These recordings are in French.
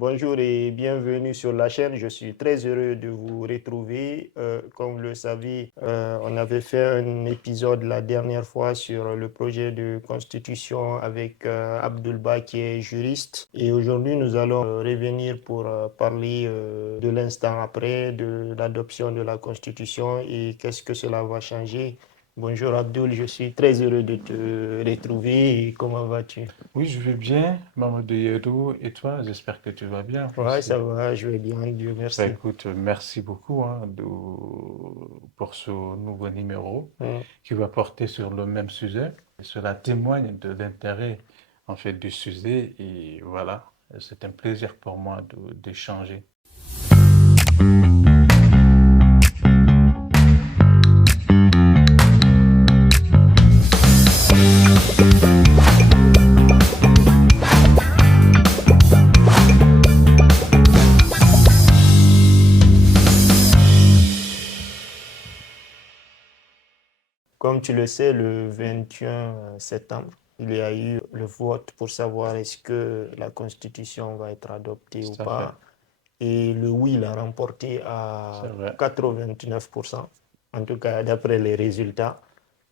Bonjour et bienvenue sur la chaîne. Je suis très heureux de vous retrouver. Comme vous le savez, on avait fait un épisode la dernière fois sur le projet de constitution avec Abdulba qui est juriste. Et aujourd'hui, nous allons revenir pour parler de l'instant après, de l'adoption de la constitution et qu'est-ce que cela va changer. Bonjour Abdul, je suis très heureux de te retrouver. Et comment vas-tu? Oui, je vais bien, Mamadou Yedou, et toi, j'espère que tu vas bien Ouais, aussi. ça va, je vais bien, Dieu Bah, merci. écoute, merci beaucoup pour ce nouveau numéro Mm. qui va porter sur le même sujet. Cela témoigne de l'intérêt en fait du sujet et voilà, c'est un plaisir pour moi d'échanger. Comme tu le sais, le 21 septembre, il y a eu le vote pour savoir est-ce que la Constitution va être adoptée ou Tout à fait, pas. Et le oui l'a remporté c'est à vrai, 89%, en tout cas d'après les résultats.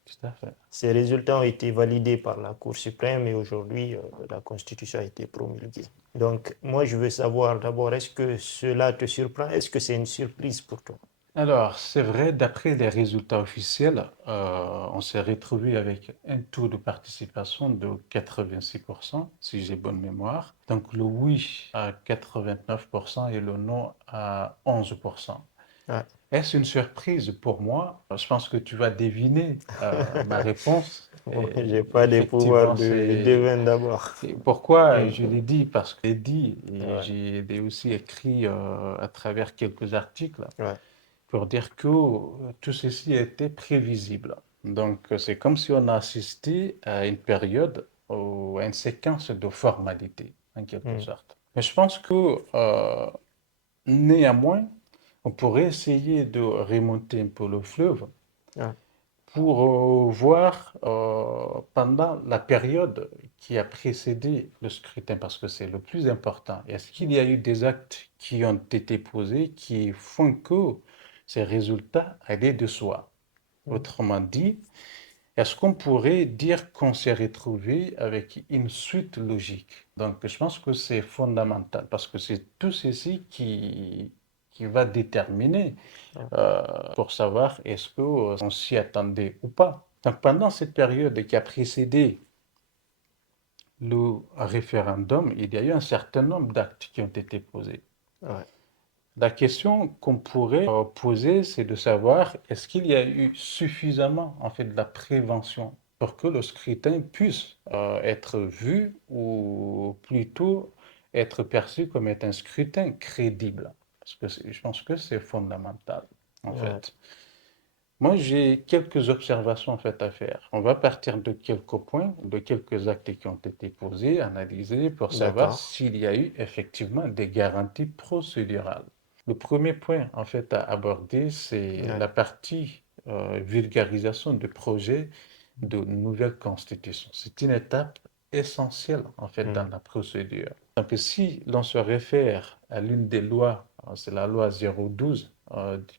tout à fait. Ces résultats ont été validés par la Cour suprême et aujourd'hui, la Constitution a été promulguée. Donc, moi, je veux savoir d'abord, est-ce que cela te surprend? Est-ce que c'est une surprise pour toi? Alors, c'est vrai, d'après les résultats officiels, on s'est retrouvé avec un taux de participation de 86%, si j'ai bonne mémoire. Donc, le oui à 89% et le non à 11%. Ouais. Est-ce une surprise pour moi? Je pense que tu vas deviner ma réponse. Bon, Et je n'ai pas des pouvoirs effectivement, de c'est devin d'abord. et pourquoi Mm. je l'ai dit? Parce que j'ai dit et Ouais, j'ai aussi écrit à travers quelques articles ouais. pour dire que tout ceci était prévisible. Donc, c'est comme si on a assisté à une période ou à une séquence de formalités, en quelque Mm. sorte. Mais je pense que néanmoins, on pourrait essayer de remonter un peu le fleuve Ouais. pour voir pendant la période qui a précédé le scrutin, parce que c'est le plus important. Est-ce qu'il y a eu des actes qui ont été posés qui font que ces résultats allaient de soi? Mm. Autrement dit, est-ce qu'on pourrait dire qu'on s'est retrouvé avec une suite logique? Donc, je pense que c'est fondamental parce que c'est tout ceci qui va déterminer Ouais. pour savoir est-ce qu'on s'y attendait ou pas. Donc, pendant cette période qui a précédé le référendum, il y a eu un certain nombre d'actes qui ont été posés. Ouais. La question qu'on pourrait poser, c'est de savoir est-ce qu'il y a eu suffisamment en fait de la prévention pour que le scrutin puisse être vu ou plutôt être perçu comme étant un scrutin crédible. Parce que je pense que c'est fondamental en Ouais. fait. Moi, j'ai quelques observations en fait à faire. On va partir de quelques points, de quelques actes qui ont été posés, analysés pour savoir D'accord. s'il y a eu effectivement des garanties procédurales. Le premier point en fait à aborder, c'est Ouais. la partie vulgarisation du projet de nouvelle constitution. C'est une étape essentielle en fait dans Mm. la procédure. Donc si l'on se réfère à l'une des lois, c'est la loi 012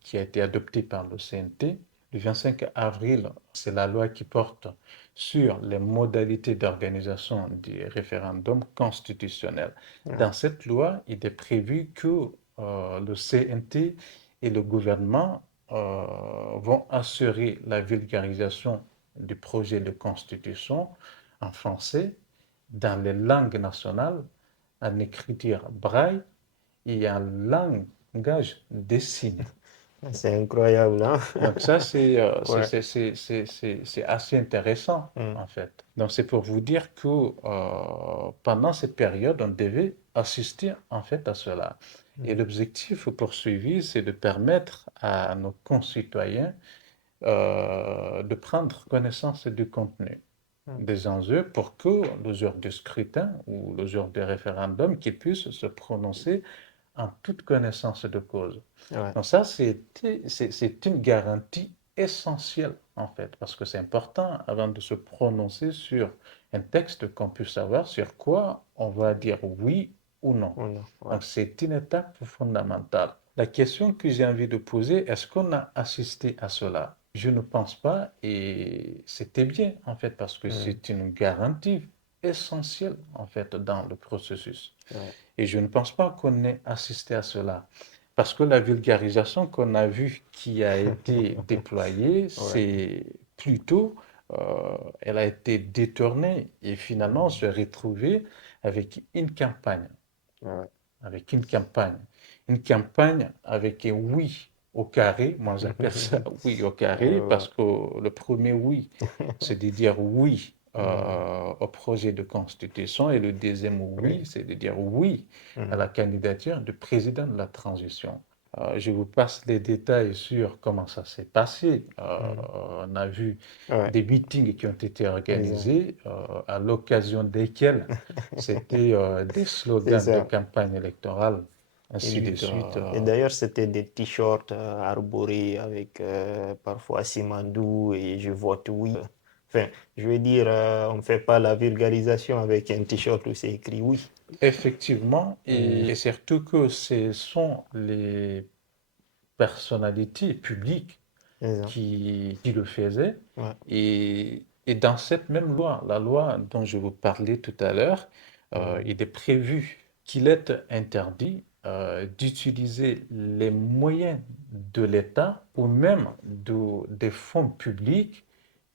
qui a été adoptée par le CNT, le 25 avril, c'est la loi qui porte sur les modalités d'organisation du référendum constitutionnel. Ouais. Dans cette loi, il est prévu que le CNT et le gouvernement vont assurer la vulgarisation du projet de constitution en français, dans les langues nationales, en écriture braille et en langage des signes. C'est incroyable, hein? Donc ça, Ouais. c'est assez intéressant, Mm. en fait. Donc c'est pour vous dire que pendant cette période, on devait assister, en fait, à cela. Et Mm. l'objectif poursuivi, c'est de permettre à nos concitoyens de prendre connaissance du contenu Mm. des enjeux pour que le jour du scrutin ou le jour du référendum, qu'ils puissent se prononcer en toute connaissance de cause. Ouais. Donc ça, c'est une garantie essentielle, en fait, parce que c'est important avant de se prononcer sur un texte qu'on puisse savoir sur quoi on va dire oui ou non. Oh non, ouais. Donc, c'est une étape fondamentale. La question que j'ai envie de poser, est-ce qu'on a assisté à cela? Je ne pense pas et c'était bien en fait parce que Mm. c'est une garantie essentielle en fait dans le processus. Ouais. Et je ne pense pas qu'on ait assisté à cela. Parce que la vulgarisation qu'on a vue qui a été déployée, Ouais. c'est plutôt, elle a été détournée et finalement on Mm. se retrouvait avec une campagne, Ouais. avec une campagne, une campagne avec un oui au carré. Moi j'appelle ça oui au carré Ouais. parce que le premier oui, c'est de dire oui Mm. au projet de constitution et le deuxième oui, Oui. c'est de dire oui à la Mm. candidature du président de la transition. Je vous passe les détails sur comment ça s'est passé. Mm. On a vu Ouais. des meetings qui ont été Exact. organisés à l'occasion desquels c'était des C'est slogans de ça. campagne électorale, Et, ainsi de suite. et d'ailleurs, c'était des t-shirts arborés avec parfois Simandou et je vote oui. Enfin, je veux dire, on ne fait pas la vulgarisation avec un t-shirt où c'est écrit oui. Effectivement, Mm. et surtout que ce sont les personnalités publiques C'est ça. qui le faisaient. Ouais. Et dans cette même loi, la loi dont je vous parlais tout à l'heure, Mm. il est prévu qu'il est interdit d'utiliser les moyens de l'État ou même des fonds publics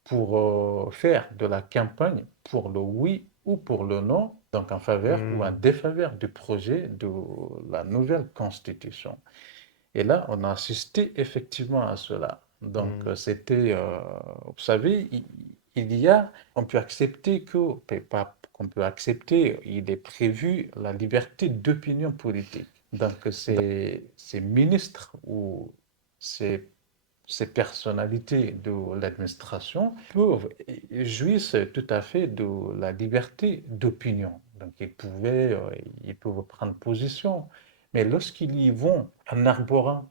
pour faire de la campagne pour le oui ou pour le non, donc en faveur ou en Mm. défaveur du projet de la nouvelle constitution. Et là, on a assisté effectivement à cela. Donc, Mm. c'était, vous savez, il y a, on peut accepter que, pas qu'on peut accepter, il est prévu la liberté d'opinion politique. Donc, ces ministres ou ces ces personnalités de l'administration peuvent jouissent tout à fait de la liberté d'opinion. Donc ils peuvent prendre position. Mais lorsqu'ils y vont en arborant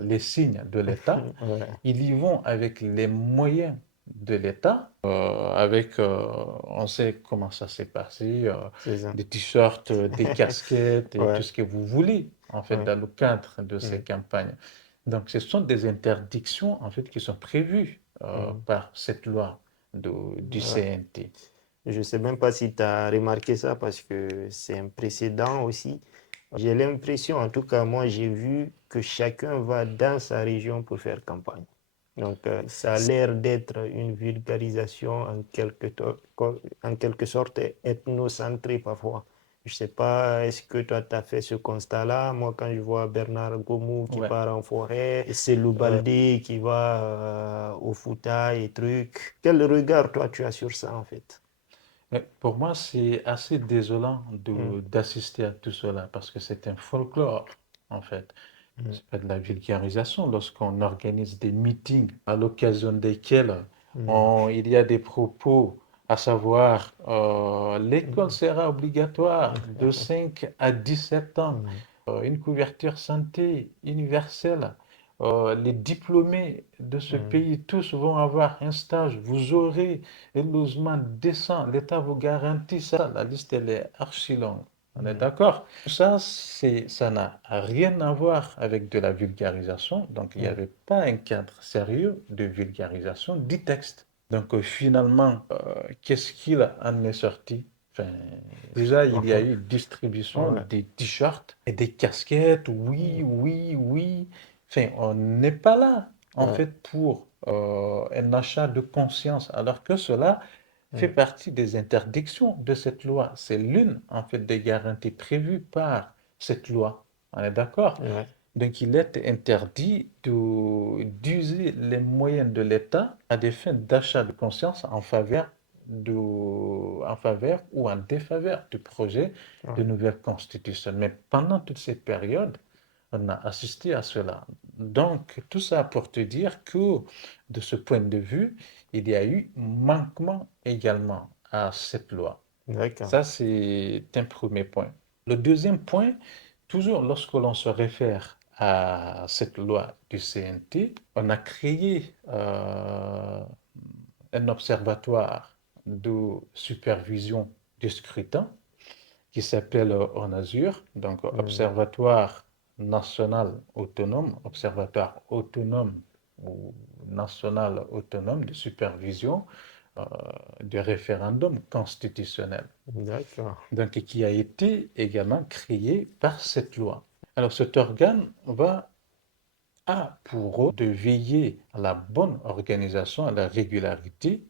les signes de l'État, Ouais. ils y vont avec les moyens de l'État, on sait comment ça s'est passé, C'est ça. des t-shirts, des casquettes et tout Ouais. ce que vous voulez, en fait, Ouais. dans le cadre de ces Mm. campagnes. Donc, ce sont des interdictions, en fait, qui sont prévues Mm. par cette loi du Ouais. CNT. Je ne sais même pas si tu as remarqué ça parce que c'est un précédent aussi. J'ai l'impression, en tout cas, moi, j'ai vu que chacun va dans sa région pour faire campagne. Donc, ça a l'air d'être une vulgarisation en quelque sorte ethnocentrée parfois. Je ne sais pas, est-ce que toi, tu as fait ce constat-là? Moi, quand je vois Bernard Gomou qui Ouais. part en forêt, c'est Baldé qui va au Fouta et trucs. Quel regard, toi, tu as sur ça, en fait? Mais pour moi, c'est assez désolant Mm, d'assister à tout cela parce que c'est un folklore, en fait. mm, C'est pas de la vulgarisation lorsqu'on organise des meetings à l'occasion desquels mm, il y a des propos, à savoir l'école mm, sera obligatoire de 5 à 17 ans, mm, une couverture santé universelle. Les diplômés de ce mm, pays, tous vont avoir un stage. Vous aurez un logement décent. L'État vous garantit ça. La liste, elle est archi longue. On est mm, d'accord? Ça n'a rien à voir avec de la vulgarisation. Donc, il n'y mm, avait pas un cadre sérieux de vulgarisation du texte. Donc, finalement, qu'est-ce qu'il en est sorti? Enfin, déjà, il y a mm. eu distribution Ouais, des t-shirts et des casquettes. Oui, oui, oui. Enfin, on n'est pas là, en ouais, fait, pour un achat de conscience, alors que cela fait mm, partie des interdictions de cette loi. C'est l'une, en fait, des garanties prévues par cette loi. On est d'accord? ouais, Donc, il est interdit d'user les moyens de l'État à des fins d'achat de conscience en faveur ou en défaveur du projet de ouais. nouvelle constitution. Mais pendant toute cette période, on a assisté à cela. Donc, tout ça pour te dire que, de ce point de vue, il y a eu manquement également à cette loi. D'accord. Ça, c'est un premier point. Le deuxième point, toujours lorsque l'on se réfère à cette loi du CNT, on a créé un observatoire de supervision du scrutin qui s'appelle ONASUR, donc Mhm. Observatoire national autonome, Observatoire autonome ou national autonome de supervision euh, du référendum constitutionnel, D'accord. donc qui a été également créé par cette loi. Alors cet organe a pour rôle de veiller à la bonne organisation, à la régularité,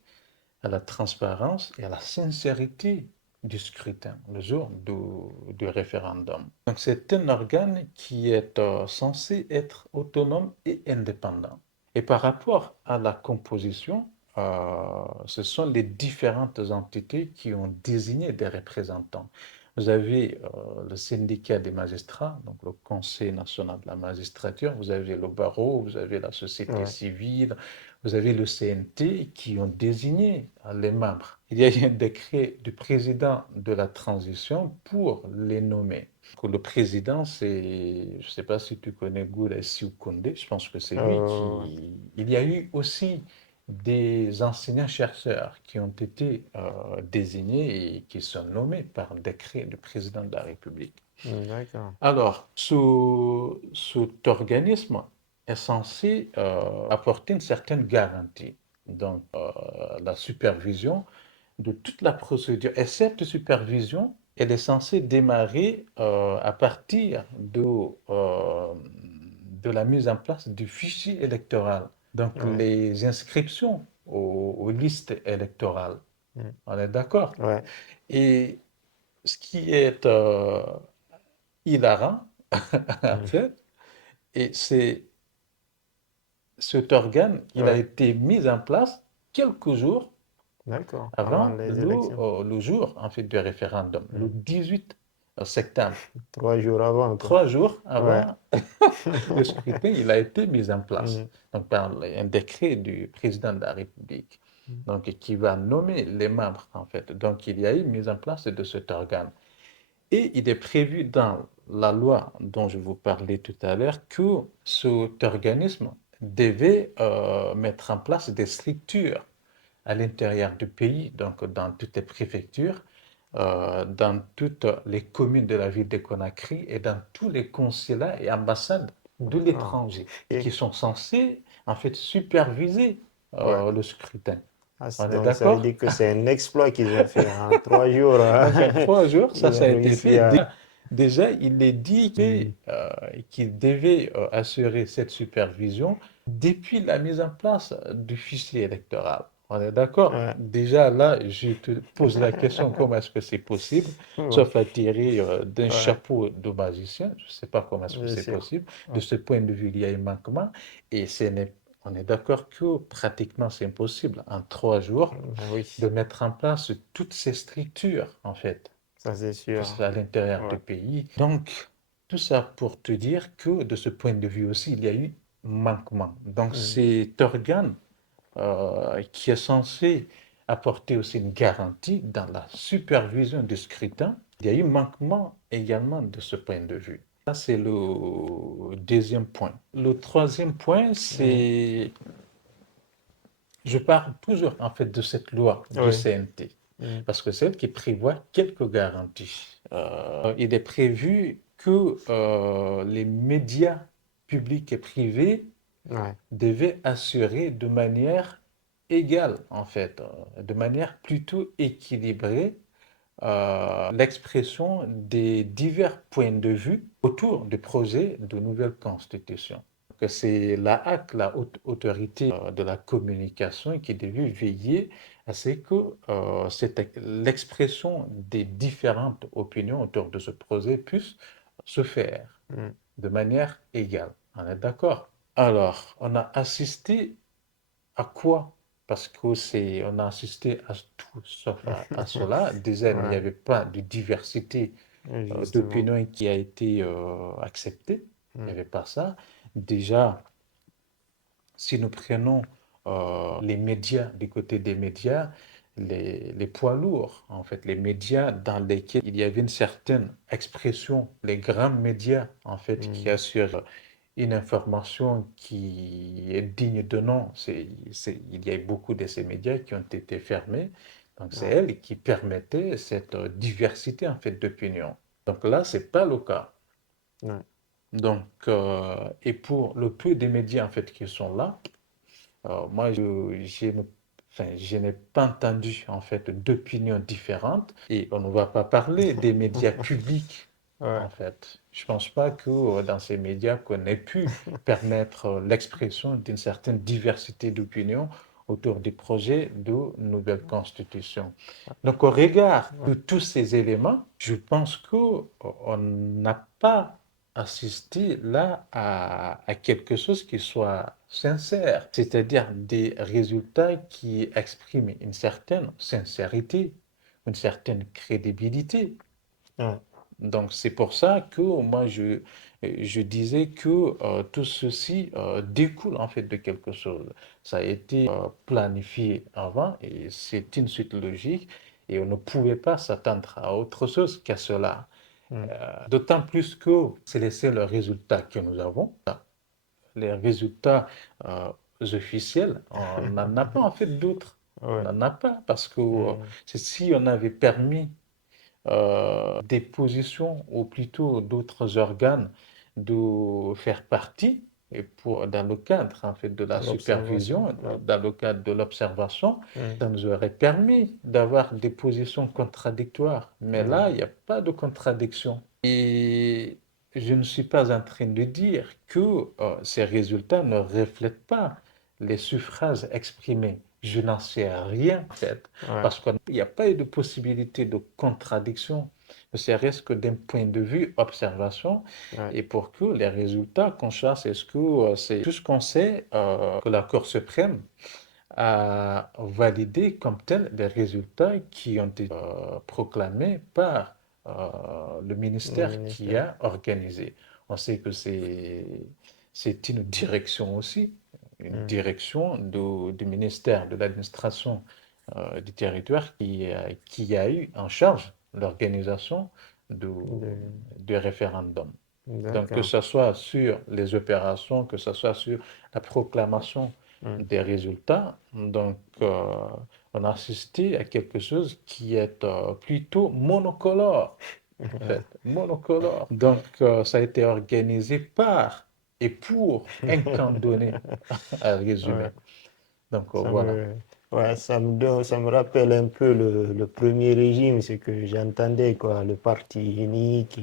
à la transparence et à la sincérité du scrutin, le jour du référendum. Donc c'est un organe qui est censé être autonome et indépendant. Et par rapport à la composition, ce sont les différentes entités qui ont désigné des représentants. Vous avez le syndicat des magistrats, donc le Conseil national de la magistrature, vous avez le barreau, vous avez la société Ouais. civile, vous avez le CNT qui ont désigné les membres. Il y a eu un décret du président de la transition pour les nommer. Pour le président, c'est, je ne sais pas si tu connais Goura Koundé, je pense que c'est lui Ouais. qui... Il y a eu aussi des enseignants-chercheurs qui ont été désignés et qui sont nommés par décret du président de la République. D'accord. Alors, cet organisme est censé apporter une certaine garantie, donc la supervision de toute la procédure. Et cette supervision, elle est censée démarrer à partir de la mise en place du fichier électoral, donc Ouais. les inscriptions aux listes électorales. Mm. On est d'accord? Ouais. Et ce qui est hilarant, en Mm. fait, et c'est cet organe, il a Ouais. été mis en place quelques jours D'accord. Avant avant les élections. le jour en fait, du référendum, le Mm. 18 septembre. 3 jours avant, quoi. 3 jours Ouais. avant le scrutin, il a été mis en place Mm. donc, par un décret du président de la République donc, qui va nommer les membres en fait. Donc il y a eu mise en place de cet organe. Et il est prévu dans la loi dont je vous parlais tout à l'heure que cet organisme devait mettre en place des structures à l'intérieur du pays, donc dans toutes les préfectures, dans toutes les communes de la ville de Conakry et dans tous les consulats et ambassades de D'accord. l'étranger Et qui sont censés en fait superviser ouais. le scrutin. Ah, On est donc ça veut d'accord? dire que c'est un exploit qu'ils ont fait en 3 jours, hein. Donc, en 3 jours, Ils ça ont a été réussi fait. à. Déjà, il est dit Mm. qu'il devait assurer cette supervision depuis la mise en place du fichier électoral. On est d'accord? Ouais. Déjà, là, je te pose la question, comment est-ce que c'est possible, Ouais. sauf à tirer d'un Ouais. chapeau de magicien, je ne sais pas comment est-ce que Bien c'est sûr. possible. De Ouais. ce point de vue, il y a un manquement et on est d'accord que pratiquement c'est impossible en 3 jours Ah oui, de mettre en place toutes ces structures, en fait, ça c'est que sûr. ce soit à l'intérieur du Ouais. pays. Donc, tout ça pour te dire que de ce point de vue aussi, il y a eu manquement. Donc, Mm. cet organe qui est censé apporter aussi une garantie dans la supervision du scrutin, il y a eu manquement également de ce point de vue. Ça, c'est le deuxième point. Le troisième point, Mm. c'est, je parle toujours en fait de cette loi du Oui. CNT, Mm. parce que c'est elle qui prévoit quelques garanties. Il est prévu que les médias publics et privés Ouais. devaient assurer de manière égale, en fait, de manière plutôt équilibrée, l'expression des divers points de vue autour du projet de nouvelle constitution. Que c'est la HAC, la haute autorité de la communication, qui devait veiller à ce que l'expression des différentes opinions autour de ce projet puisse se faire Mm. de manière égale. On est d'accord? Alors, on a assisté à quoi? Parce que on a assisté à tout sauf à cela. Déjà, il n'y Ouais. avait pas de diversité Justement. d'opinion qui a été acceptée. Il n'y Mm. avait pas ça. Déjà, si nous prenons les médias, du côté des médias, les poids lourds, en fait, les médias dans lesquels il y avait une certaine expression, les grands médias, en fait, qui Mm. assurent une information qui est digne de nom. Il y a eu beaucoup de ces médias qui ont été fermés. Donc, c'est Ouais, elle qui permettait cette diversité en fait d'opinion. Donc là, c'est pas le cas. ouais. Donc, et pour le peu des médias en fait qui sont là, moi, enfin, je n'ai pas entendu en fait d'opinions différentes. Et on ne va pas parler des médias publics Ouais, en fait. Je ne pense pas que dans ces médias qu'on ait pu permettre l'expression d'une certaine diversité d'opinions autour du projet de nouvelle constitution. Donc, au regard ouais, de tous ces éléments, je pense qu'on n'a pas assisté là à quelque chose qui soit sincère, c'est-à-dire des résultats qui expriment une certaine sincérité, une certaine crédibilité. ouais. Donc, c'est pour ça que moi, je disais que tout ceci découle en fait de quelque chose. Ça a été planifié avant et c'est une suite logique et on ne pouvait pas s'attendre à autre chose qu'à cela. Mm. D'autant plus que c'est les seuls résultats que nous avons. Les résultats euh, officiels, on n'en a pas en fait d'autres. On Ouais. n'en a pas parce que Mm. c'est si on avait permis des positions ou plutôt d'autres organes de faire partie et dans le cadre en fait de De la l'observation. supervision, Ouais. dans le cadre de l'observation, Mm. ça nous aurait permis d'avoir des positions contradictoires. Mais là, Mm. il n'y a pas de contradiction. Et je ne suis pas en train de dire que ces résultats ne reflètent pas les suffrages exprimés. Je n'en sais rien, en fait, Ouais. parce qu'il n'y a pas eu de possibilité de contradiction, ne serait-ce que d'un point de vue observation, Ouais. et pour que les résultats qu'on cherche, est-ce que c'est tout ce qu'on sait que la Cour suprême a validé comme tel des résultats qui ont été proclamés par le Le ministère qui ministère. a organisé. On sait que c'est une direction aussi, une Mm. direction du ministère de l'administration du territoire qui a eu en charge l'organisation du, De- du référendum. Donc, que D'accord. ce soit sur les opérations, que ce soit sur la proclamation Mm. des résultats, donc on a assisté à quelque chose qui est plutôt monocolore, en Ouais. fait, monocolore. Donc, ça a été organisé par et pour un camp donné, à Ouais. résumer. Donc, Ça voilà. me, ouais, ça me rappelle un peu le premier régime, ce que j'entendais, quoi, le parti unique.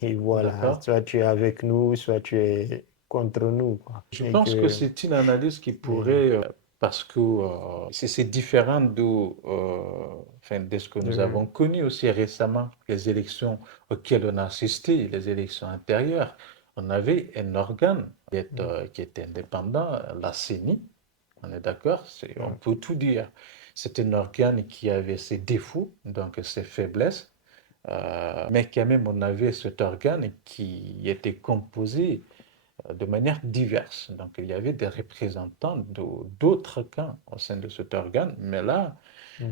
Et voilà, D'accord? soit tu es avec nous, soit tu es contre nous, quoi. Je Et pense que que, c'est une analyse qui et pourrait, parce que c'est différent enfin, de ce que nous de, avons connu aussi récemment, les élections auxquelles on a assisté, les élections intérieures. On avait un organe qui était indépendant, la CENI, on est d'accord, on ouais, peut tout dire. C'est un organe qui avait ses défauts, donc ses faiblesses, mais quand même on avait cet organe qui était composé de manière diverse. Donc, il y avait des représentants d'autres camps au sein de cet organe, mais là, mm,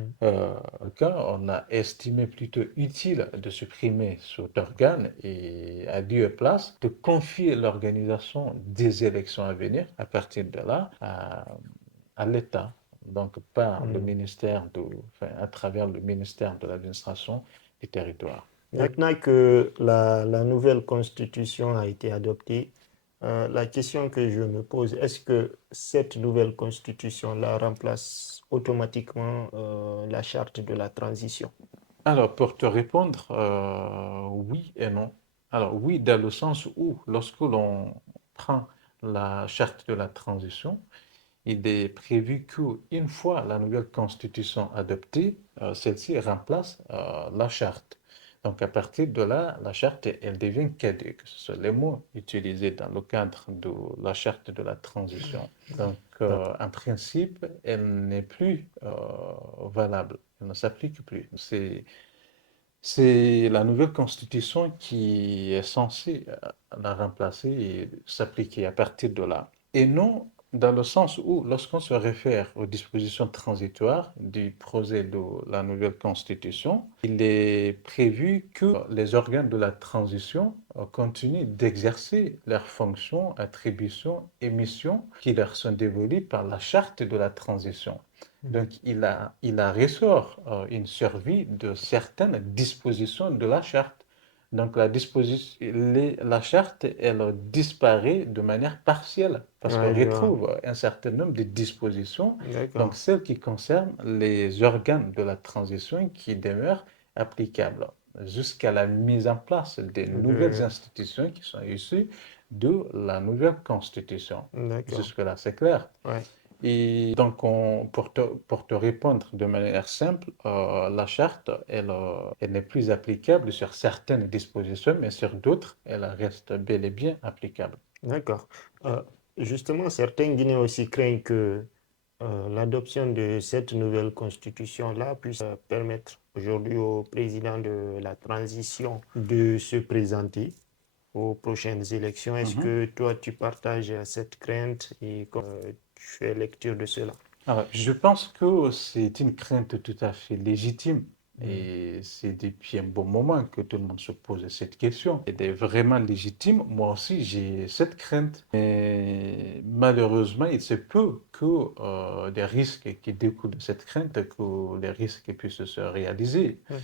quand on a estimé plutôt utile de supprimer cet organe et à lieu et place de confier l'organisation des élections à venir à partir de là à l'État, donc par le mm. ministère enfin, à travers le ministère de l'administration du territoire. Maintenant que la nouvelle constitution a été adoptée, la question que je me pose, est-ce que cette nouvelle constitution-là remplace automatiquement la charte de la transition? Alors, pour te répondre, oui et non. Alors, oui, dans le sens où, lorsque l'on prend la charte de la transition, il est prévu qu'une fois la nouvelle constitution adoptée, celle-ci remplace la charte. Donc, à partir de là, la charte, elle devient caduque. Ce sont les mots utilisés dans le cadre de la charte de la transition. Donc, D'accord. en principe, elle n'est plus valable. Elle ne s'applique plus. C'est la nouvelle constitution qui est censée la remplacer et s'appliquer à partir de là. Et non dans le sens où, lorsqu'on se réfère aux dispositions transitoires du projet de la nouvelle constitution, il est prévu que les organes de la transition continuent d'exercer leurs fonctions, attributions et missions qui leur sont dévolues par la charte de la transition. Mhm. Donc, il a ressort une survie de certaines dispositions de la charte. Donc, la charte, elle disparaît de manière partielle parce qu'on Ouais, je vois. retrouve un certain nombre de dispositions, donc D'accord. celles qui concernent les organes de la transition qui demeurent applicables jusqu'à la mise en place des nouvelles De... institutions qui sont issues de la nouvelle constitution. D'accord. Jusque-là, c'est clair. Ouais. Et donc, pour te répondre de manière simple, la charte, elle n'est plus applicable sur certaines dispositions, mais sur d'autres, elle reste bel et bien applicable. D'accord. Euh, Justement, certains Guinéens aussi craignent que l'adoption de cette nouvelle constitution-là puisse permettre aujourd'hui au président de la transition de se présenter aux prochaines élections. Est-ce Mhm. que toi, tu partages cette crainte et comment tu fais lecture de cela? Alors, je pense que c'est une crainte tout à fait légitime Mm. et c'est depuis un bon moment que tout le monde se pose cette question. Elle est vraiment légitime. Moi aussi, j'ai cette crainte. Mais malheureusement, il se peut que des risques qui découlent de cette crainte, que les risques puissent se réaliser. Mm.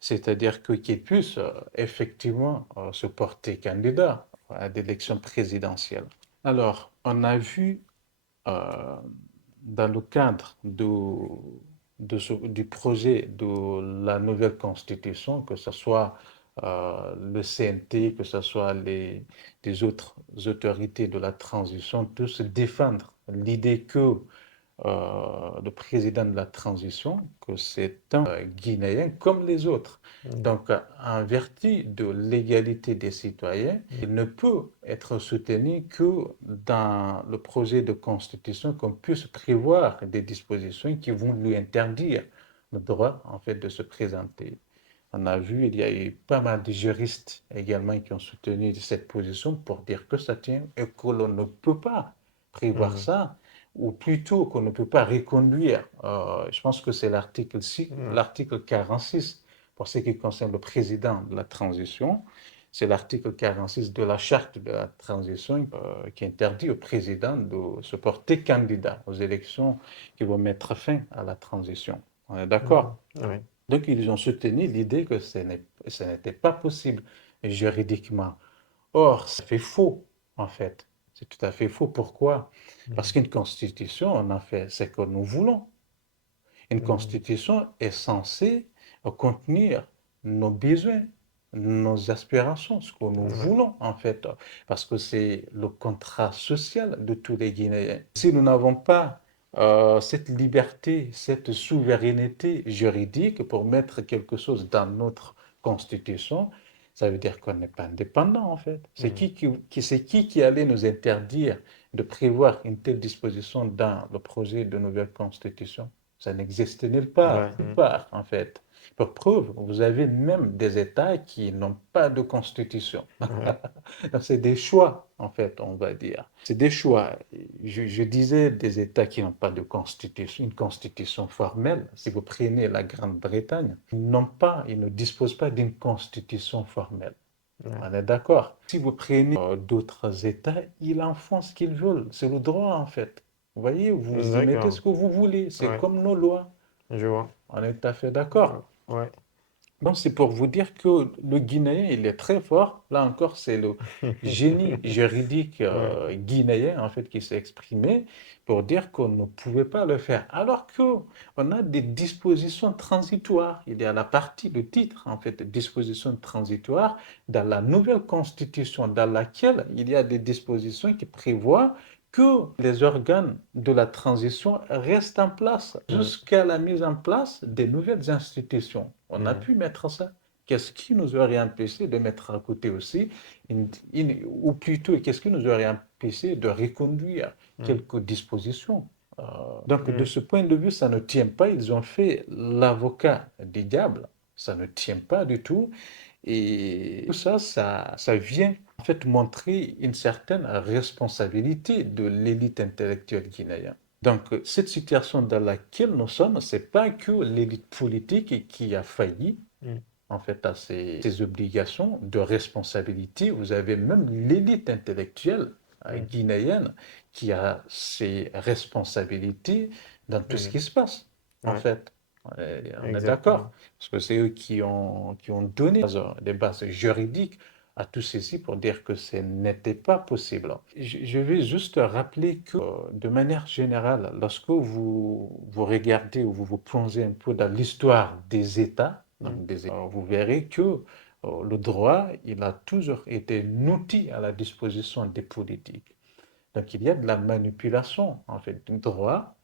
C'est-à-dire qu'ils puissent effectivement se porter candidat à l'élection présidentielle. Alors, on a vu euh, dans le cadre du projet de la nouvelle constitution, que ce soit le CNT, que ce soit les autres autorités de la transition, tous défendre l'idée que le président de la transition, que c'est un Guinéen comme les autres. Mm. Donc, en vertu de l'égalité des citoyens, il ne peut être soutenu que dans le projet de constitution qu'on puisse prévoir des dispositions qui vont lui interdire le droit, en fait, de se présenter. On a vu, il y a eu pas mal de juristes également qui ont soutenu cette position pour dire que ça tient et que l'on ne peut pas prévoir Mm. ça, ou plutôt qu'on ne peut pas reconduire. Je pense que c'est Mm. l'article 46 pour ce qui concerne le président de la transition. C'est l'article 46 de la charte de la transition qui interdit au président de se porter candidat aux élections qui vont mettre fin à la transition. On est Mm. d'accord? Ouais. Donc, ils ont soutenu l'idée que ce n'était pas possible juridiquement. Or, ça fait faux, en fait. C'est tout à fait faux. Pourquoi? Parce Mm. qu'une constitution, on a fait ce que nous voulons. Une Mm. constitution est censée contenir nos besoins, nos aspirations, ce que nous Ouais. voulons, en fait. Parce que c'est le contrat social de tous les Guinéens. Si nous n'avons pas cette liberté, cette souveraineté juridique pour mettre quelque chose dans notre constitution, ça veut dire qu'on n'est pas indépendant en fait. Mm. C'est qui allait nous interdire de prévoir une telle disposition dans le projet de nouvelle constitution? Ça n'existe Ouais. nulle Mm. part en fait. Pour preuve, vous avez même des États qui n'ont pas de constitution. Ouais. C'est des choix, en fait, on va dire. C'est des choix. Je disais des États qui n'ont pas de constitution, une constitution formelle. Si vous prenez la Grande-Bretagne, ils ne disposent pas d'une constitution formelle. Ouais. On est d'accord. Si vous prenez d'autres États, ils en font ce qu'ils veulent. C'est le droit, en fait. Vous voyez, vous y mettez D'accord. ce que vous voulez. C'est Ouais. comme nos lois. Je vois. On est tout à fait d'accord. Ouais. Donc, c'est pour vous dire que le Guinéen, il est très fort. Là encore, c'est le génie juridique Ouais. guinéen, en fait, qui s'est exprimé pour dire qu'on ne pouvait pas le faire. Alors qu'on a des dispositions transitoires. Il y a la partie, le titre, en fait, dispositions transitoires dans la nouvelle constitution, dans laquelle il y a des dispositions qui prévoient que les organes de la transition restent en place Mm. jusqu'à la mise en place des nouvelles institutions. On a Mm. pu mettre ça. Qu'est-ce qui nous aurait empêché de mettre à côté aussi, ou plutôt, qu'est-ce qui nous aurait empêché de reconduire Mm. quelques dispositions? Euh, donc, de Mm. ce point de vue, ça ne tient pas. Ils ont fait l'avocat du diable. Ça ne tient pas du tout. Et tout ça, ça vient en fait montrer une certaine responsabilité de l'élite intellectuelle guinéenne. Donc, cette situation dans laquelle nous sommes, c'est pas que l'élite politique qui a failli, Mm. en fait, à ses obligations de responsabilité. Vous avez même l'élite intellectuelle Mm. guinéenne qui a ses responsabilités dans tout ce Oui, qui se passe, en ouais, fait. On est d'accord, exactement. parce que c'est eux qui ont donné des bases juridiques à tout ceci pour dire que ce n'était pas possible. Je vais juste rappeler que, de manière générale, lorsque vous regardez ou vous vous plongez un peu dans l'histoire des États, Mm, vous verrez que le droit, il a toujours été un outil à la disposition des politiques. Donc, il y a de la manipulation, en fait, du droit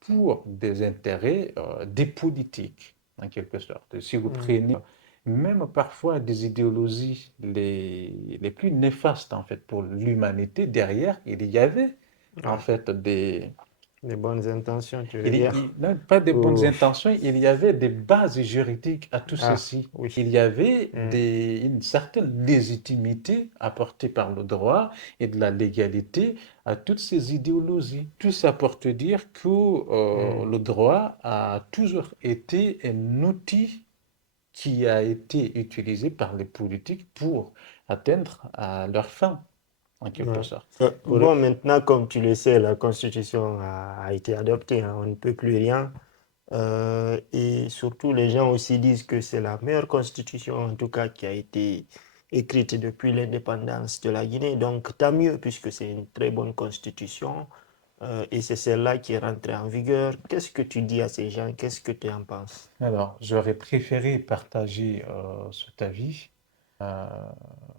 pour des intérêts des politiques, en quelque sorte. Si vous mm, prenez même parfois des idéologies les plus néfastes, en fait, pour l'humanité, derrière, il y avait, en ouais. fait, Les bonnes intentions, tu veux dire? non, pas des bonnes Ou- intentions, il y avait des bases juridiques à tout Ah, ceci. oui. Il y avait Mm, une certaine légitimité apportée par le droit et de la légalité à toutes ces idéologies. Tout ça pour te dire que mm, le droit a toujours été un outil qui a été utilisé par les politiques pour atteindre à leur fin, en quelque ouais. sorte. Pour- Bon, maintenant, comme tu le sais, la Constitution a été adoptée, hein, on ne peut plus rien. Et surtout, les gens aussi disent que c'est la meilleure constitution, en tout cas, qui a été écrite depuis l'indépendance de la Guinée. Donc, tant mieux, puisque c'est une très bonne constitution. Et c'est celle-là qui est rentrée en vigueur. Qu'est-ce que tu dis à ces gens? Qu'est-ce que tu en penses? Alors, j'aurais préféré partager cet avis. Euh,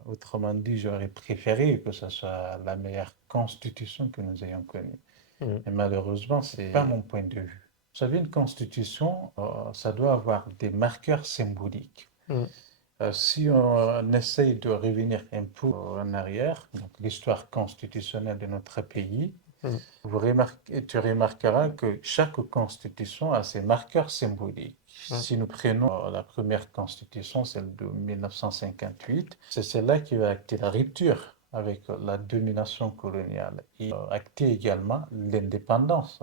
Autrement dit, j'aurais préféré que ce soit la meilleure constitution que nous ayons connue. Mm, Et malheureusement, ce n'est pas mon point de vue. Vous savez, une constitution, ça doit avoir des marqueurs symboliques. mm, Si on essaye de revenir un peu en arrière, donc l'histoire constitutionnelle de notre pays, mm, tu remarqueras que chaque constitution a ses marqueurs symboliques. mm, Si nous prenons la première constitution, celle de 1958, c'est celle-là qui va acter la rupture avec la domination coloniale et acter également l'indépendance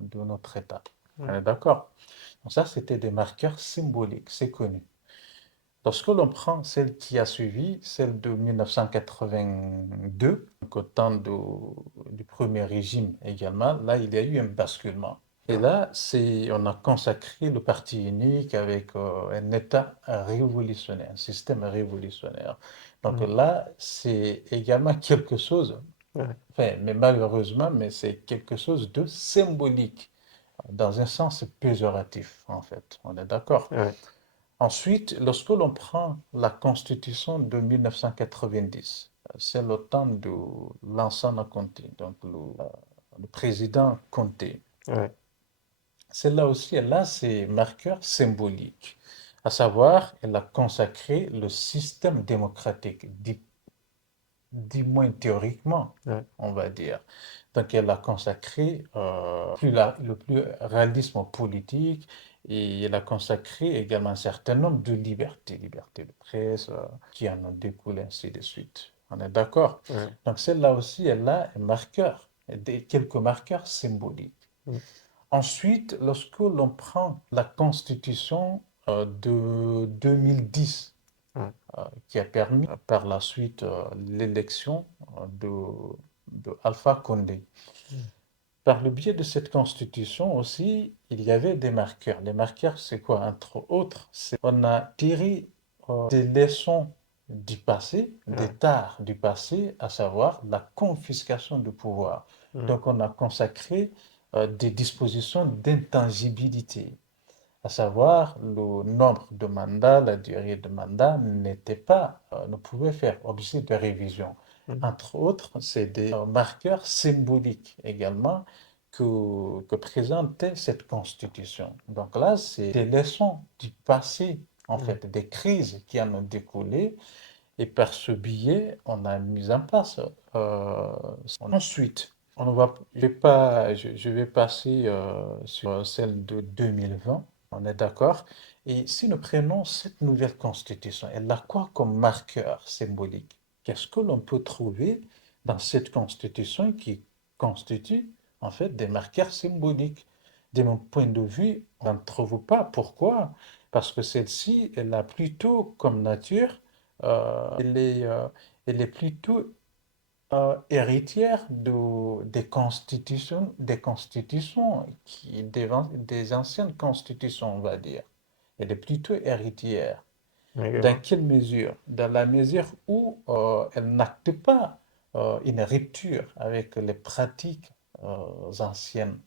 de notre État. On mm, est d'accord? Donc ça, c'était des marqueurs symboliques, c'est connu. Lorsque l'on prend celle qui a suivi, celle de 1982, donc au temps du premier régime également, là, il y a eu un basculement. Et ouais, là, on a consacré le parti unique avec un État révolutionnaire, un système révolutionnaire. Donc mm, là, c'est également quelque chose, ouais, enfin, mais malheureusement, mais c'est quelque chose de symbolique, dans un sens péjoratif, en fait. On est d'accord? ouais, Ensuite, lorsque l'on prend la Constitution de 1990, c'est le temps de Lansana Conté, donc le président Conté. ouais, Celle-là aussi, elle a ses marqueurs symboliques, à savoir, elle a consacré le système démocratique, dit moins théoriquement, ouais, on va dire. Donc, elle a consacré le plus réalisme politique et elle a consacré également un certain nombre de libertés, liberté de presse, qui en ont découlé, ainsi de suite. On est d'accord? ouais, Donc, celle-là aussi, elle a un marqueur, quelques marqueurs symboliques. mm, Ensuite, lorsque l'on prend la constitution de 2010, ouais, qui a permis par la suite l'élection de Alpha Condé. mm, Par le biais de cette constitution aussi, il y avait des marqueurs. Les marqueurs, c'est quoi? Entre autres, on a tiré des leçons du passé, des ouais, tares du passé, à savoir la confiscation du pouvoir. mm, Donc on a consacré des dispositions d'intangibilité, à savoir le nombre de mandats, la durée de mandat n'était pas, ne pouvait faire objet de révision. mm, Entre autres, c'est des marqueurs symboliques également que présentait cette constitution. Donc là, c'est des leçons du passé, en mm, fait, des crises qui en ont découlé, et par ce biais, on a mis en place. Ensuite, je vais passer sur celle de 2020, on est d'accord. Et si nous prenons cette nouvelle constitution, elle a quoi comme marqueur symbolique? Qu'est-ce que l'on peut trouver dans cette constitution qui constitue en fait des marqueurs symboliques? De mon point de vue, on ne trouve pas. Pourquoi? Parce que celle-ci, elle a plutôt comme nature, elle est plutôt héritière des constitutions des anciennes constitutions, on va dire. Elle est plutôt héritière. Dans D'accord. quelle mesure? Dans la mesure où elle n'acte pas une rupture avec les pratiques anciennes.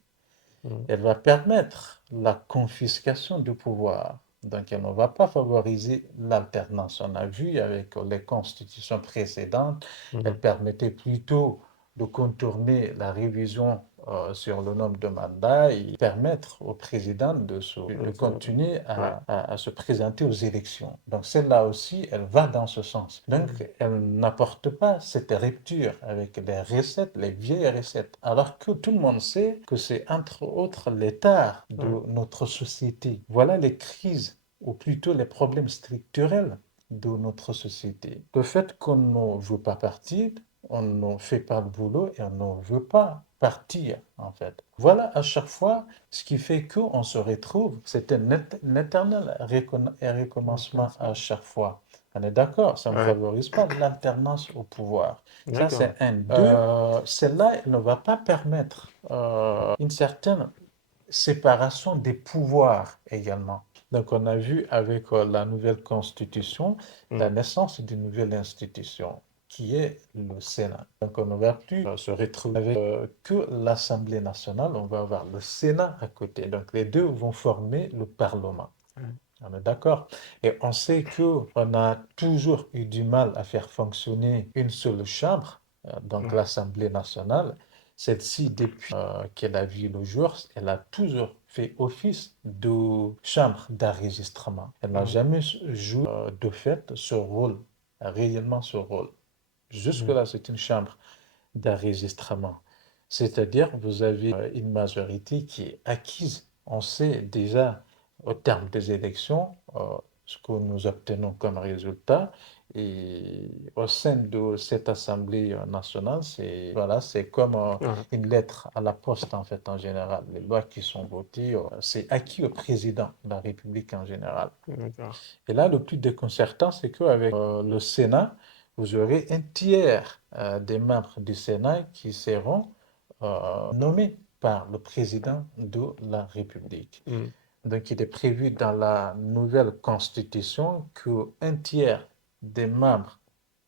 Mm. Elle va permettre la confiscation du pouvoir. Donc, elle ne va pas favoriser l'alternance. On a vu avec les constitutions précédentes, elle Mhm. permettait plutôt de contourner la révision sur le nombre de mandats et permettre au président de Mm, continuer ouais. à se présenter aux élections. Donc, celle-là aussi, elle va dans ce sens. Mm. Donc, elle n'apporte pas cette rupture avec les recettes, les vieilles recettes, alors que tout le monde sait que c'est entre autres l'état de Ouais. notre société. Voilà les crises, ou plutôt les problèmes structurels de notre société. Le fait qu'on ne veut pas partir, on ne fait pas le boulot et on ne veut pas partir, en fait. Voilà à chaque fois ce qui fait qu'on se retrouve. C'est un éternel recommencement à chaque fois. On est d'accord, ça ne Ouais. favorise pas l'alternance au pouvoir. Ça, D'accord. c'est un. Deux, celle-là elle ne va pas permettre une certaine séparation des pouvoirs également. Donc, on a vu avec la nouvelle constitution la Mm. naissance d'une nouvelle institution qui est le Sénat. Donc, on ne va plus se retrouver avec que l'Assemblée nationale, on va avoir le Sénat à côté. Donc, les deux vont former le Parlement. Ouais. On est d'accord. Et on sait qu'on a toujours eu du mal à faire fonctionner une seule chambre, donc Ouais. l'Assemblée nationale. Celle-ci, depuis qu'elle a vu le jour, elle a toujours fait office de chambre d'enregistrement. Elle n'a Mm. jamais joué de fait ce rôle, réellement ce rôle. Mm. Jusque-là, c'est une chambre d'enregistrement. C'est-à-dire, vous avez une majorité qui est acquise. On sait déjà, au terme des élections, ce que nous obtenons comme résultat. Et au sein de cette Assemblée nationale, c'est voilà, c'est comme Ouais. une lettre à la poste, en fait, en général. Les lois qui sont votées, c'est acquis au président de la République en général. D'accord. Et là, le plus déconcertant, c'est qu'avec le Sénat, vous aurez un tiers des membres du Sénat qui seront nommés par le président de la République. Mm. Donc, il est prévu dans la nouvelle constitution qu'un tiers des membres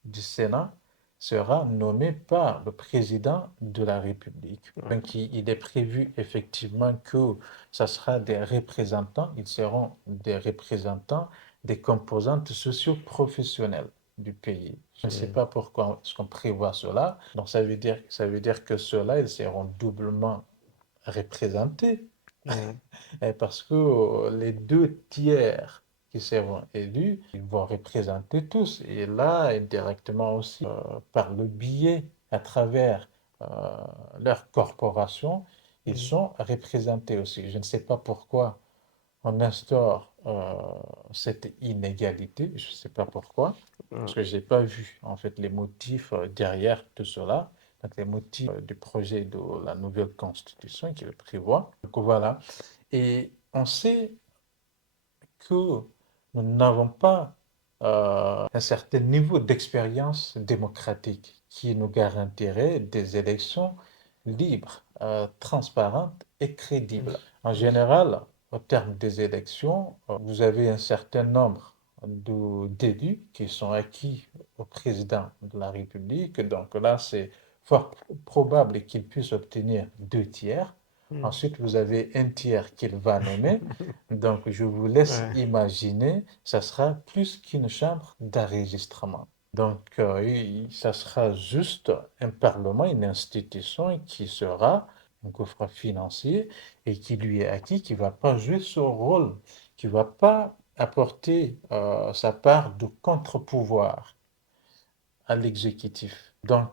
du Sénat sera nommé par le président de la République. Ouais. Donc, il est prévu effectivement que ce sera des représentants, ils seront des représentants des composantes socio-professionnelles du pays. Je ne sais Mm. pas pourquoi est-ce qu'on prévoit cela. Donc, ça veut dire que ceux-là, ils seront doublement représentés Mm. parce que les deux tiers qui seront élus, ils vont représenter tous. Et là, indirectement aussi, par le biais, à travers euh, leur corporation, ils Mm. sont représentés aussi. Je ne sais pas pourquoi on instaure cette inégalité, je ne sais pas pourquoi, parce Ouais. que je n'ai pas vu en fait les motifs derrière tout cela. Donc les motifs du projet de la nouvelle constitution qui le prévoit. Donc voilà. Et on sait que nous n'avons pas un certain niveau d'expérience démocratique qui nous garantirait des élections libres, transparentes et crédibles. En Mm. général, au terme des élections, vous avez un certain nombre d'élus qui sont acquis au président de la République. Donc là, c'est fort probable qu'il puisse obtenir deux tiers. Mm. Ensuite, vous avez un tiers qu'il va nommer. Donc, je vous laisse Ouais. imaginer, ça sera plus qu'une chambre d'enregistrement. Donc, ça sera juste un parlement, une institution qui sera un coffre financier et qui lui est acquis, qui ne va pas jouer son rôle, qui ne va pas apporter sa part de contre-pouvoir à l'exécutif. Donc,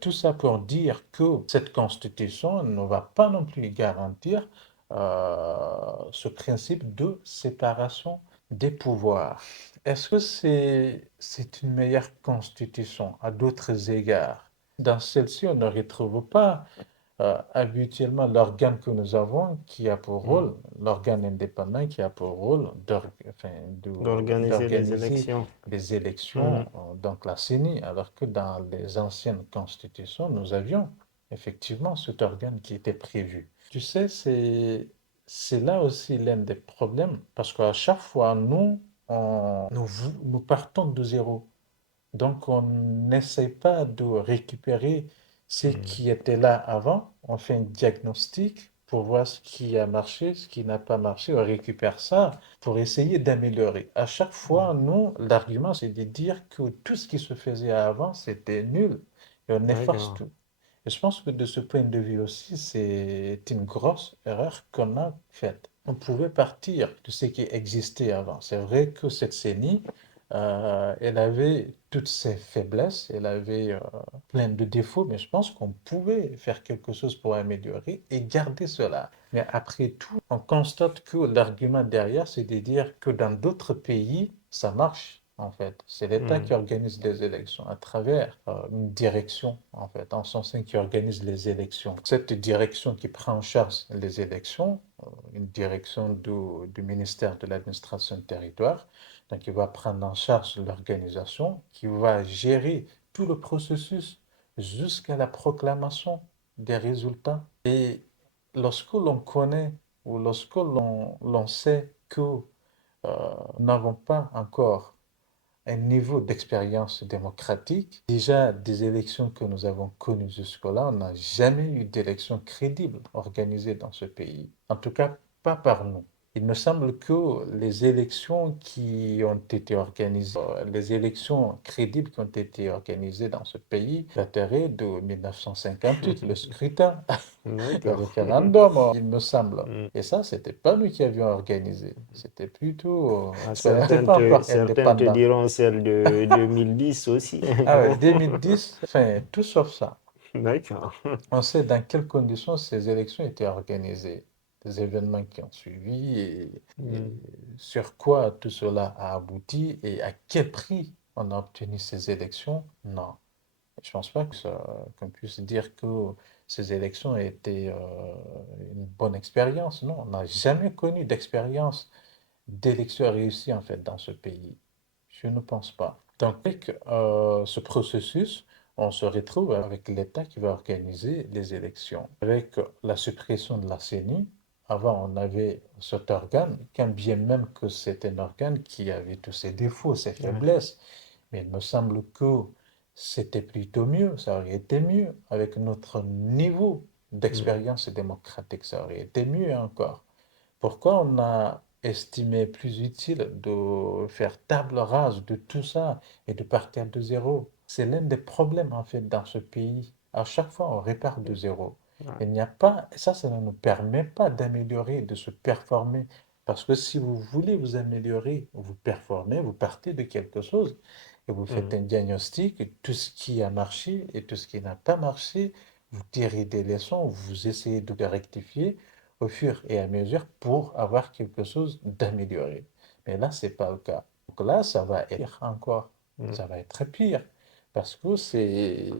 tout ça pour dire que cette constitution ne va pas non plus garantir ce principe de séparation des pouvoirs. Est-ce que c'est une meilleure constitution à d'autres égards? Dans celle-ci, on ne retrouve pas habituellement, l'organe que nous avons, qui a pour Mm. rôle, l'organe indépendant qui a pour rôle enfin, D'organiser les d'organiser élections. les élections, Mm. donc la CENI, alors que dans les anciennes constitutions, nous avions effectivement cet organe qui était prévu. Tu sais, c'est là aussi l'un des problèmes, parce qu'à chaque fois, nous partons de zéro. Donc, on n'essaie pas de récupérer ce Mm. qui était là avant. On fait un diagnostic pour voir ce qui a marché, ce qui n'a pas marché. On récupère ça pour essayer d'améliorer. À chaque fois, nous, l'argument, c'est de dire que tout ce qui se faisait avant, c'était nul. Et on efface D'accord. tout. Et je pense que de ce point de vue aussi, c'est une grosse erreur qu'on a faite. On pouvait partir de ce qui existait avant. C'est vrai que cette CENI, elle avait toutes ses faiblesses, elle avait plein de défauts, mais je pense qu'on pouvait faire quelque chose pour améliorer et garder cela. Mais après tout, on constate que l'argument derrière, c'est de dire que dans d'autres pays, ça marche. En fait, c'est l'État qui Mm. organise les élections à travers une direction, en fait, en son sein qui organise les élections. Cette direction qui prend en charge les élections, une direction du ministère de l'administration du territoire, donc, il va prendre en charge l'organisation, qui va gérer tout le processus jusqu'à la proclamation des résultats. Et lorsque l'on connaît ou lorsque l'on sait que nous n'avons pas encore un niveau d'expérience démocratique, déjà des élections que nous avons connues jusque-là, on n'a jamais eu d'élections crédibles organisées dans ce pays. En tout cas, pas par nous. Il me semble que les élections qui ont été organisées, les élections crédibles qui ont été organisées dans ce pays dateraient de 1958, le scrutin, le D'accord. référendum, il me semble. Mm. Et ça, c'était pas nous qui avions organisé. C'était plutôt, Ah, parce qu'on n'était pas encore certains te indépendant. diront celle de 2010 aussi. Ah ouais, 2010, enfin, tout sauf ça. D'accord. On sait dans quelles conditions ces élections étaient organisées, les événements qui ont suivi et Mm. sur quoi tout cela a abouti et à quel prix on a obtenu ces élections. Non, je ne pense pas qu'on puisse dire que ces élections étaient une bonne expérience. Non, on n'a jamais connu d'expérience d'élection réussie en fait dans ce pays. Je ne pense pas. Donc, avec ce processus, on se retrouve avec l'État qui va organiser les élections. Avec la suppression de la CENI, avant on avait cet organe, quand bien même que c'est un organe qui avait tous ses défauts, ses Ouais. faiblesses, mais il me semble que c'était plutôt mieux, ça aurait été mieux avec notre niveau Mm. d'expérience démocratique, ça aurait été mieux encore. Pourquoi on a estimé plus utile de faire table rase de tout ça et de partir de zéro? C'est l'un des problèmes en fait dans ce pays. À chaque fois, on repart de zéro. Ouais. Il n'y a pas, ça ne nous permet pas d'améliorer, de se performer. Parce que si vous voulez vous améliorer, vous performez, vous partez de quelque chose et vous faites Mm. un diagnostic, et tout ce qui a marché et tout ce qui n'a pas marché, vous tirez des leçons, vous essayez de les rectifier au fur et à mesure pour avoir quelque chose d'amélioré. Mais là, c'est pas le cas. Donc là, ça va être pire encore. Mm. Ça va être pire. Parce que c'est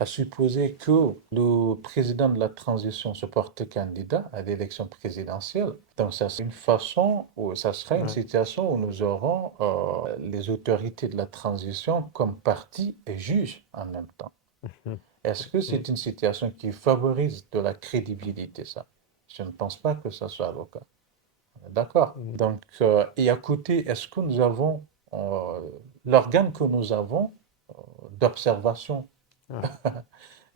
à supposer que le président de la transition se porte candidat à l'élection présidentielle. Donc, ça sera une façon, ou ça sera une Ouais. situation où nous aurons les autorités de la transition comme partie et juge en même temps. Mm. Est-ce que Mm. c'est une situation qui favorise de la crédibilité, ça? Je ne pense pas que ça soit le cas. D'accord. Mm. Donc, et à côté, est-ce que nous avons euh, l'organe que nous avons d'observation, Ouais.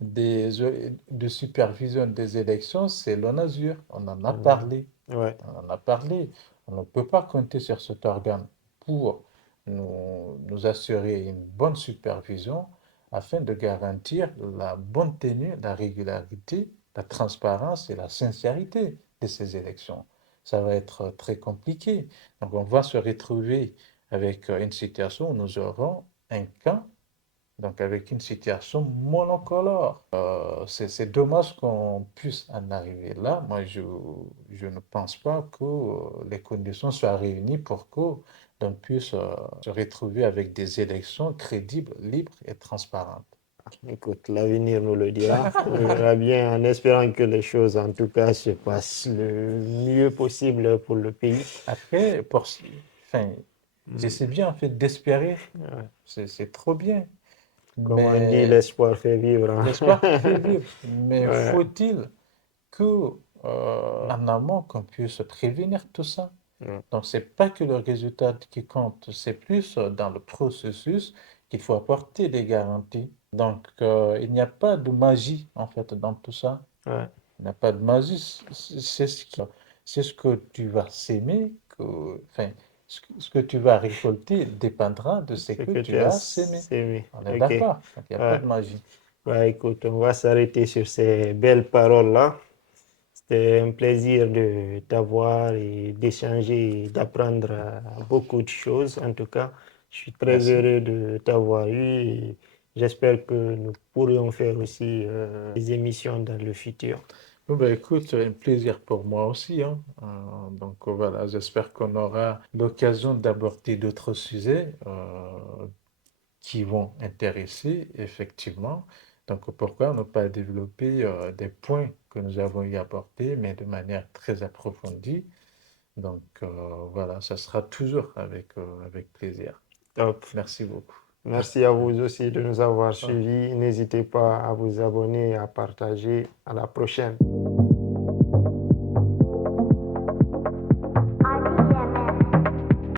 de supervision des élections, c'est l'ONASUR. On en a Mm. parlé. Ouais. On en a parlé. On ne peut pas compter sur cet organe pour nous assurer une bonne supervision afin de garantir la bonne tenue, la régularité, la transparence et la sincérité de ces élections. Ça va être très compliqué. Donc on va se retrouver avec une situation où nous aurons un camp, donc avec une situation monocolore. C'est dommage qu'on puisse en arriver là. Moi, je ne pense pas que les conditions soient réunies pour que l'on puisse se retrouver avec des élections crédibles, libres et transparentes. Écoute, l'avenir nous le dira. On verra bien en espérant que les choses, en tout cas, se passent le mieux possible pour le pays. Après, enfin, c'est bien en fait d'espérer, Ouais. c'est trop bien. Comme on dit, Mais l'espoir fait vivre, hein. l'espoir fait vivre. Mais Ouais, faut-il que en amont qu'on puisse prévenir tout ça? ouais, Donc, c'est pas que le résultat qui compte, c'est plus dans le processus qu'il faut apporter des garanties. Donc, il n'y a pas de magie, en fait, dans tout ça. ouais. Il n'y a pas de magie. C'est ce que tu vas s'aimer, enfin, ce que tu vas récolter dépendra de ce Ce que que tu tu as vas s'aimer. sémé. On est OK. d'accord. Donc, il n'y a pas Ouais. de magie. Bah, écoute, on va s'arrêter sur ces belles paroles-là. C'était un plaisir de t'avoir et d'échanger et d'apprendre beaucoup de choses. En tout cas, je suis très Merci. heureux de t'avoir eu et j'espère que nous pourrions faire aussi des émissions dans le futur. Bon, ben, écoute, un plaisir pour moi aussi, hein. Donc voilà, j'espère qu'on aura l'occasion d'aborder d'autres sujets qui vont intéresser effectivement. Donc pourquoi ne pas développer des points que nous avons y apportés, mais de manière très approfondie. Donc voilà, ça sera toujours avec plaisir. Top. Merci beaucoup. Merci à vous aussi de nous avoir Ah. suivis. N'hésitez pas à vous abonner et à partager. À la prochaine.